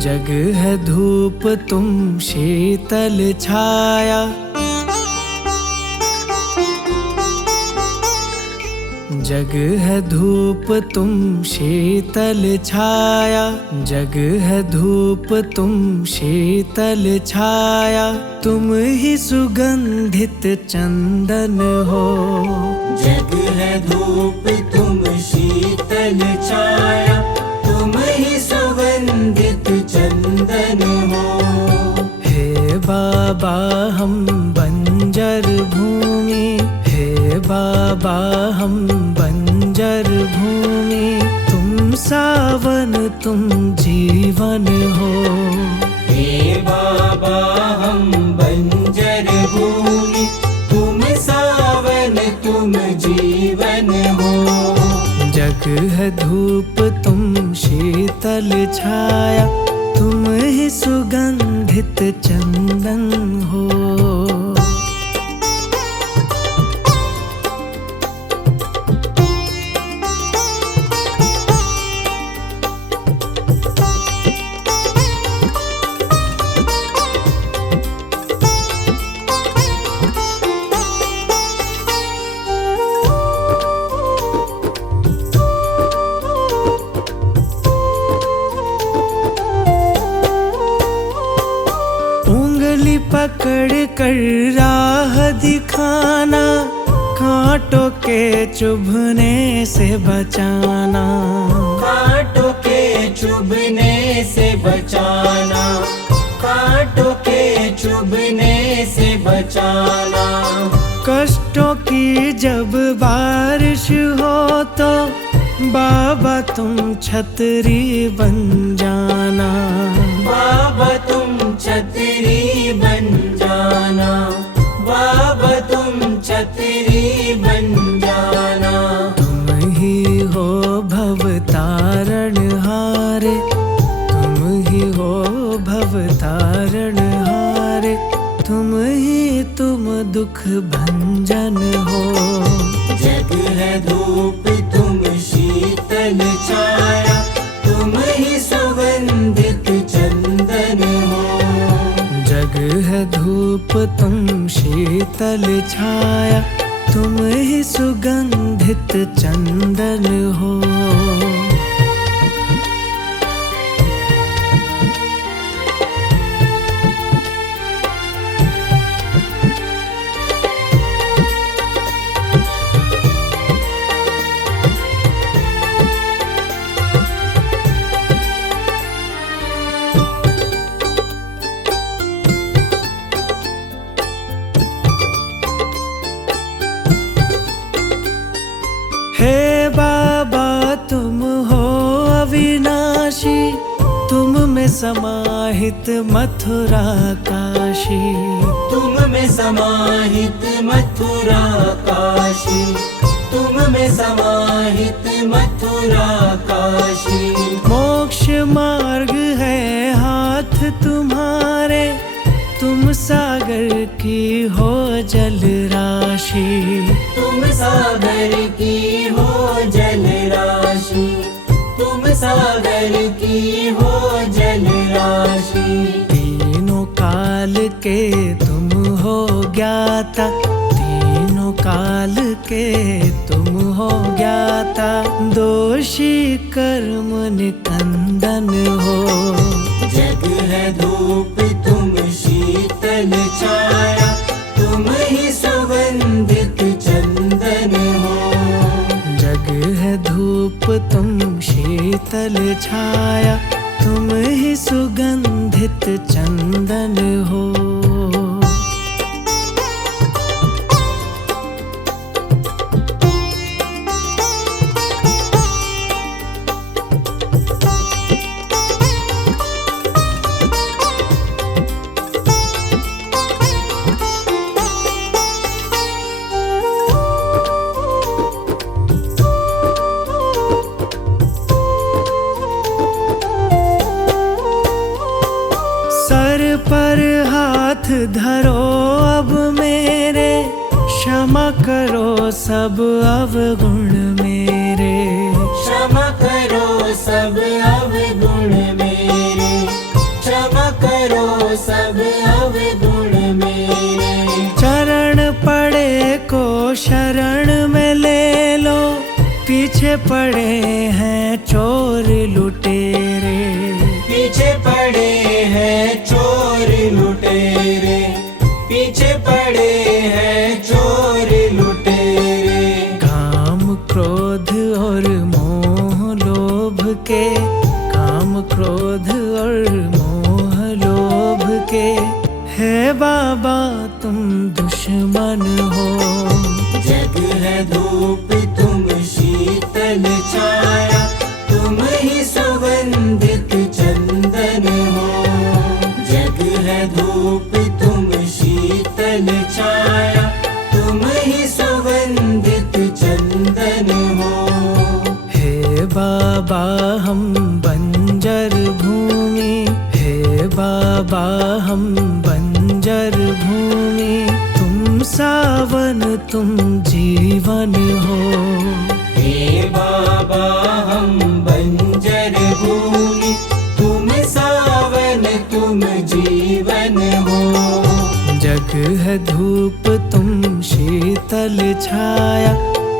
जग है धूप तुम शीतल छाया, जग है धूप तुम शीतल छाया, जग है धूप तुम शीतल छाया, तुम ही सुगंधित चंदन हो। जग है धूप तुम शीतल छाया, तुम ही सुगंधित चंदन हो। हे बाबा हम बंजर भूमि, हे बाबा हम बंजर भूमि, तुम सावन तुम जीवन हो। हे बाबा हम बंजर भूमि, तुम सावन तुम जीवन हो। जग है धूप तुम शीतल छाया, तुम ही सुगंधित चंदन हो। उंगली पकड़ कर राह दिखाना, कांटों के चुभने से बचाना, कांटों के चुभने से बचाना, कांटों के चुभने से बचाना। कष्टों की जब बारिश हो तो बाबा तुम छतरी बन जाना, बाबा तुम छतरी बन जाना, बाबा तुम छतरी बन जाना। तुम ही हो भव तारण हारे, तुम ही हो भव तारण हारे, तुम ही तुम दुख भंजन हो। जग है धूप तुम शीतल छाया, तुम ही सुगंधित चंदन हो। जग है धूप तुम शीतल छाया, तुम ही सुगंधित चंदन हो। हे बाबा तुम हो अविनाशी, तुम में समाहित मथुरा काशी, तुम में समाहित मथुरा काशी, तुम में समाहित मथुरा काशी। मोक्ष मार्ग है हाथ तुम्हारे, तुम सागर की हो जल राशि, तुम सागर की हो जल राशि, तुम सागर की हो जल राशि। तीनों काल के तुम हो ज्ञाता, तीनों काल के तुम हो ज्ञाता, दोषी कर्म निकंदन हो। जग है धूप तुम शीतल छाया, तुम ही सुगंधित चंदन हो। जग है धूप तुम शीतल छाया, तुम ही सुगंधित चंदन हो। सर पर हाथ धरो अब मेरे, क्षमा करो सब अवगुण मेरे। क्षमा करो सब अवगुण मेरे, करो सब अवगुण मेरे। चरण पड़े को शरण में ले लो, पीछे पड़े हैं चोर लुटेरे। पीछे पड़े हैं चोर लुटेरे, पीछे पड़े हैं चोर लुटेरे। काम क्रोध और मोह लोभ के, काम क्रोध और मोह लोभ के, हे बाबा तुम दुश्मन हो। जग है धूप तुम शीतल छाया, तुम ही सुगंधित चंदन हो। जग है धूप तुम शीतल छाया, तुम ही सुगंधित चंदन हो। हे बाबा हम बंजर भूमि, हे बाबा हम बंजर भूमि, तुम सावन तुम जीवन हो। हे बाबा हम बंजर भूमि, तुम सावन तुम जीवन हो। जग है धूप तुम शीतल छाया,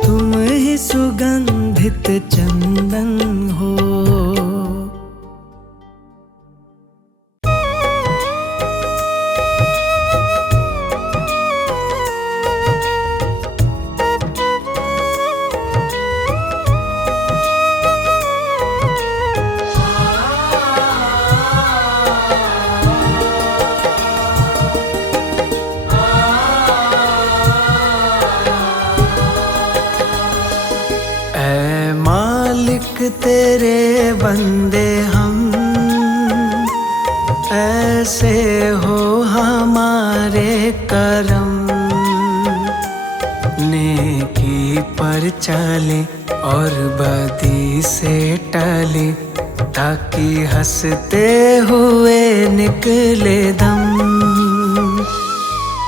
तुम ही सुगंधित चंदन हो। तेरे बंदे हम, ऐसे हो हमारे करम। नेकी पर चले और बदी से टले, ताकि हंसते हुए निकले दम।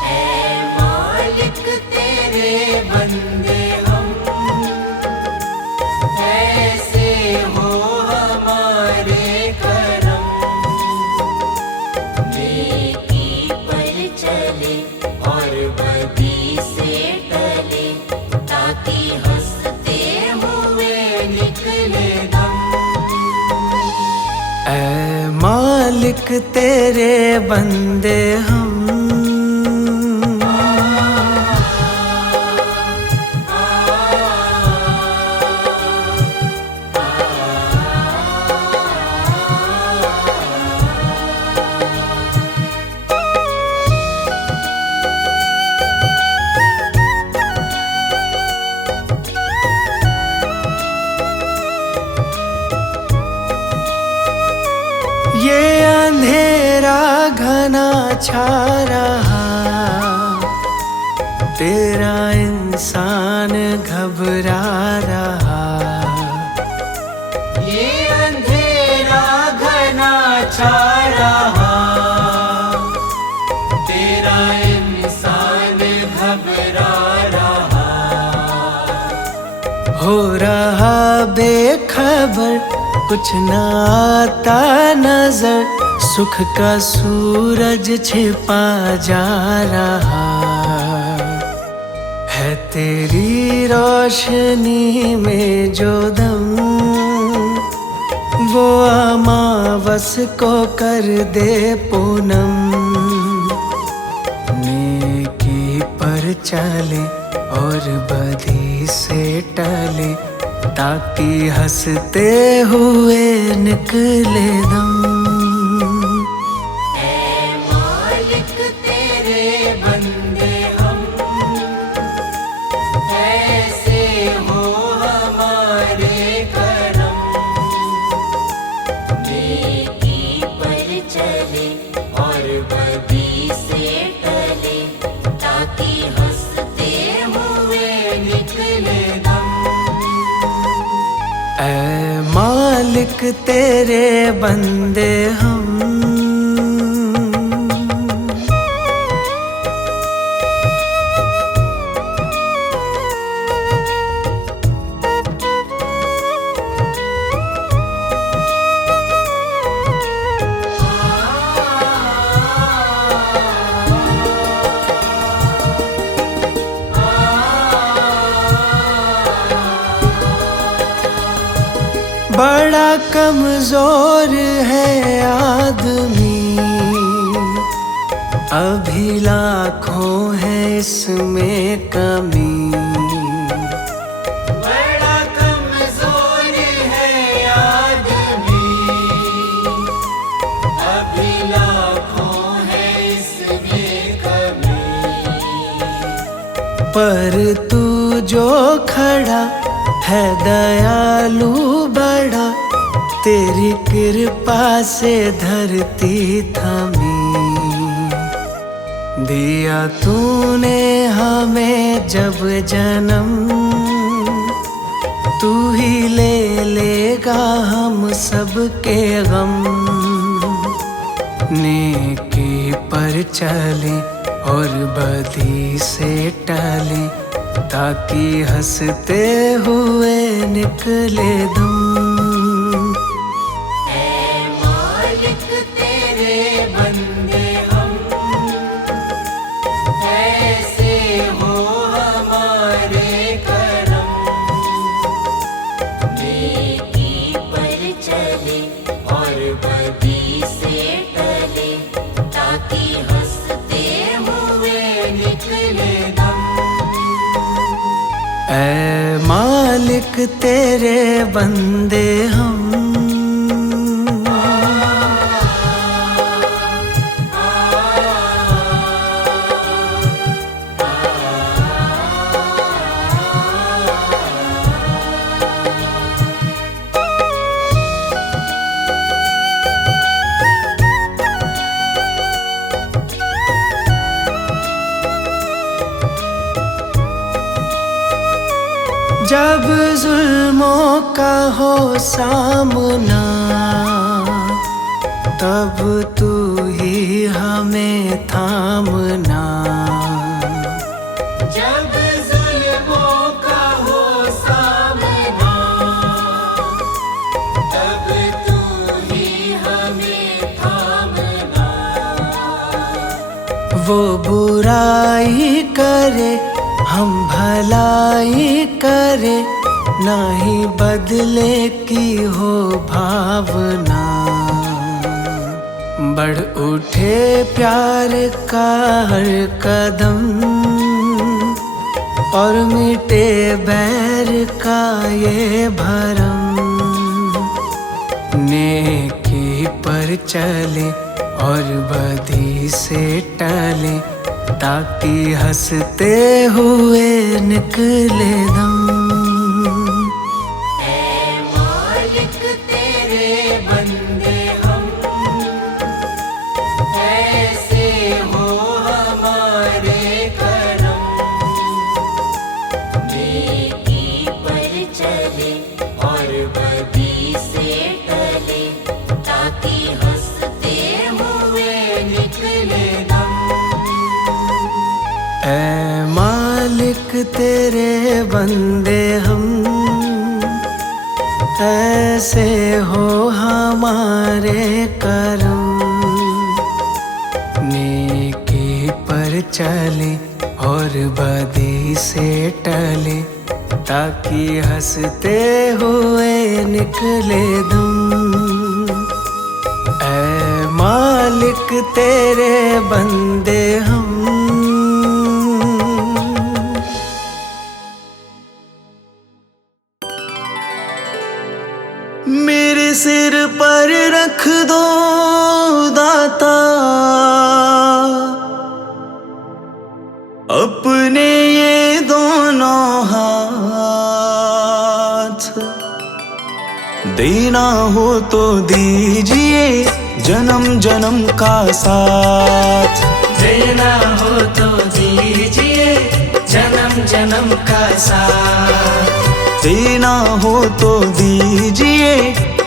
ऐ मालिक तेरे बंदे हम, ऐसे हो हमारे करम। नेकी पर चले और बदी से टले, ताकि हंसते हुए निकले दम। ऐ मालिक तेरे बंदे हम, ये अंधेरा घना छा रहा, तेरा इंसान घबरा रहा। ये अंधेरा घना छा रहा, तेरा इंसान घबरा रहा। हो रहा बेखबर, कुछ न आता नजर, सुख का सूरज छिपा जा रहा है। तेरी रोशनी में जो दम, वो अमावस को कर दे पूनम। नेकी पर चले और बदी से टले, ताकि हंसते हुए निकले दम। ऐ मालिक तेरे बंदे हम, ऐसे हो हमारे करम। नेकी पर चले और बदी से टले, ताकि हंसते हुए निकले दम। ऐ मालिक तेरे बंदे हम, बड़ा कमजोर है आदमी, अभी लाखों है इसमें कमी। बड़ा कमजोर है आदमी, अभी लाखों है इसमें कमी। पर तू जो खड़ा है दयालु बड़ा, तेरी कृपा से धरती थमी। दिया तूने हमें जब जन्म, तू ही ले लेगा हम सबके गम। नेकी पर चले और बदी से टले, ताकि हंसते हुए निकले दम। ऐ मालिक तेरे बंदे हम, ऐसे हो हमारे करम। नेकी पर चले और बदी से टले, ताकि हंसते हुए निकले दम। ऐ मालिक तेरे बंदे हम, जब जुल्मों का हो सामना, तब तू ही हमें थामना। जब जुल्मों का हो सामना, तब तू ही हमें थामना। वो बुराई करे हम भलाई करे, नाही बदले की हो भावना। बढ़ उठे प्यार का हर कदम, और मिटे बैर का ये भरम। नेकी पर चले और बदी से टले, ताकि हंसते हुए निकले दम। ऐ मालिक तेरे बंदे हम, ऐसे हो हमारे करम। नेकी पर चले और बदी से टले, ताकि हंसते हुए निकले दम। ऐ मालिक तेरे बंदे हम, ऐसे हो हमारे करम। नेकी पर चले और बदी से टले, ताकि हंसते हुए निकले दम। ऐ मालिक तेरे बंदे हम। मेरे सिर पर रख दो दाता अपने ये दोनों हाथ। देना हो तो दीजिए जन्म जन्म का साथ। देना हो तो दीजिए जन्म जन्म का साथ। देना हो तो दीजिए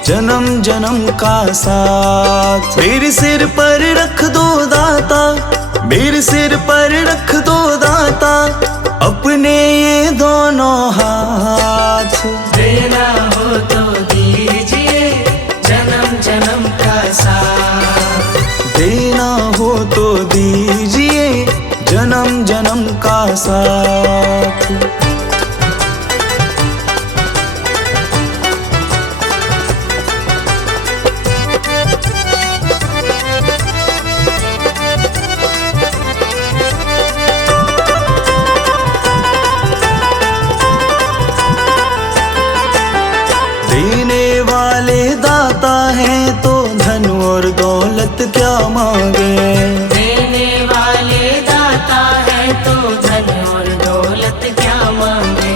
जन्म जन्म का साथ। मेरे सिर पर रख दो दाता, मेरे सिर पर रख दो दाता अपने ये दोनों हाथ। देना हो तो दीजिए जन्म जन्म का साथ। देना हो तो दीजिए जन्म जन्म का साथ। हैं तो धन और दौलत क्या मांगे। देने वाले दाता है तो धन और दौलत क्या मांगे।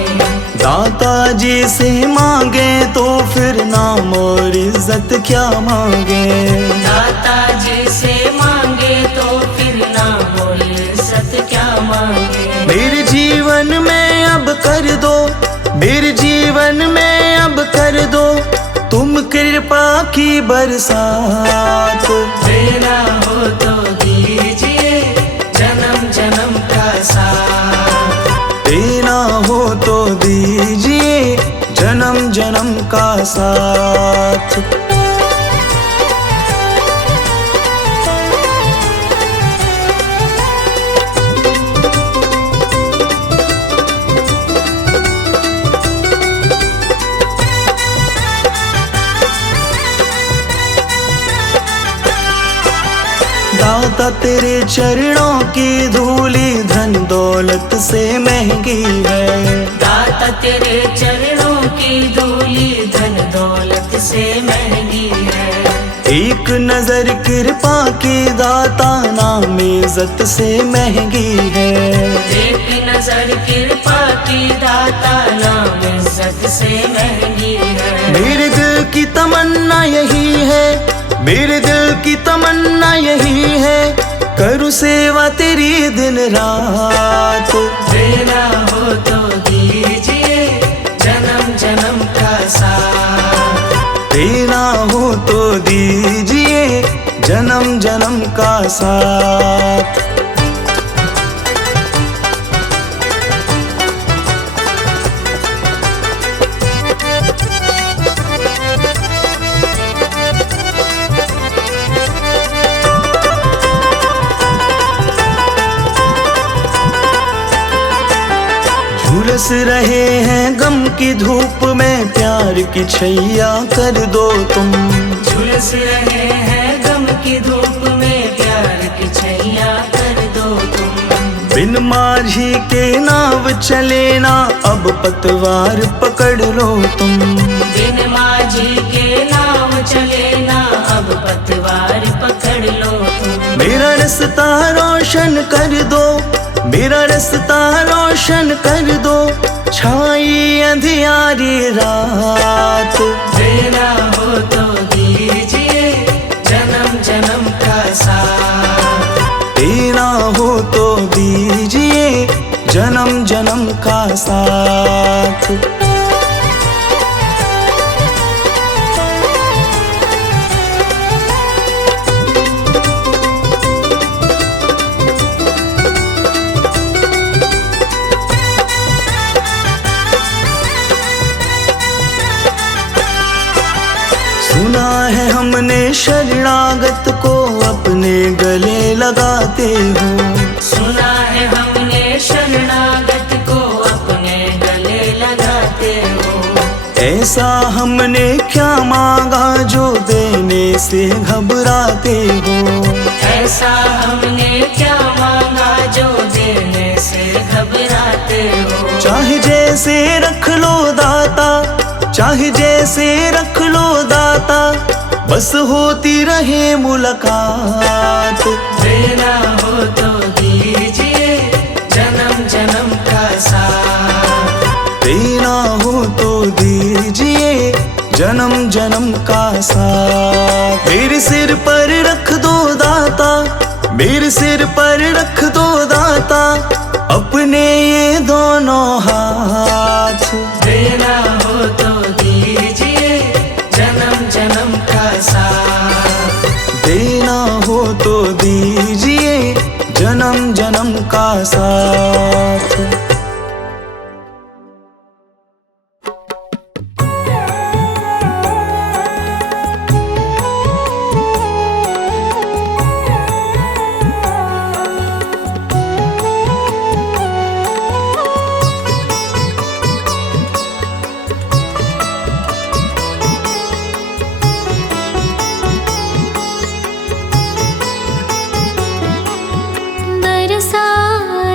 दाता जी से मांगे तो फिर नाम और इज्जत क्या मांगे। दाता जी से मांगे तो फिर नाम और इज्जत क्या मांगे। मेरे जीवन में अब कर दो, मेरे जीवन में अब कर दो तुम कृपा की बरसात। देना हो तो दीजिए जन्म जन्म का साथ। देना हो तो दीजिए जन्म जन्म का साथ। दाता तेरे चरणों की धूली धन दौलत से महंगी है। दाता तेरे चरणों की धूली धन दौलत से महंगी है। एक नजर कृपा की दाता नाम इज्जत से महंगी है। एक नजर कृपा की दाता नाम इज्जत से महंगी है। मेरे दिल की तमन्ना यही है, मेरे दिल की तमन्ना यही है करूँ सेवा तेरी दिन रात। देना हो तो दीजिए जन्म जन्म का साथ। देना हो तो दीजिए जन्म जन्म का साथ। झुलस रहे हैं गम की धूप में प्यार की छैया कर दो तुम। झुलस रहे हैं गम की धूप में प्यार की छैया कर दो तुम। बिन माझी के नाव चले ना अब पतवार पकड़ लो तुम। बिन माझी के नाव चले ना अब पतवार पकड़ लो तुम। मेरा रास्ता रोशन कर दो, मेरा रास्ता रोशन कर दो छाई अंधियारी रात। देना हो तो दीजिए जन्म जन्म का साथ। देना हो तो दीजिए जन्म जन्म का साथ। सुना है हमने शरणागत को अपने गले लगाते हो। सुना है हमने शरणागत को अपने गले लगाते हो। ऐसा हमने क्या मांगा जो देने से घबराते हो। ऐसा हमने क्या मांगा जो देने से घबराते हो। चाहे जैसे रख लो दाता, चाहे जैसे रख लो दाता बस होती रहे मुलाकात। देना हो तो दीजिए जन्म जन्म का साथ। देना हो तो दीजिए जन्म जन्म का साथ। मेरे सिर पर रख दो दाता, मेरे सिर पर रख दो दाता अपने ये दोनों हाथ। देना हो तो दीजिए जन्म जन्म का साथ। देना हो तो दीजिए जन्म जन्म का साथ।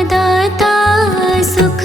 दाता सुख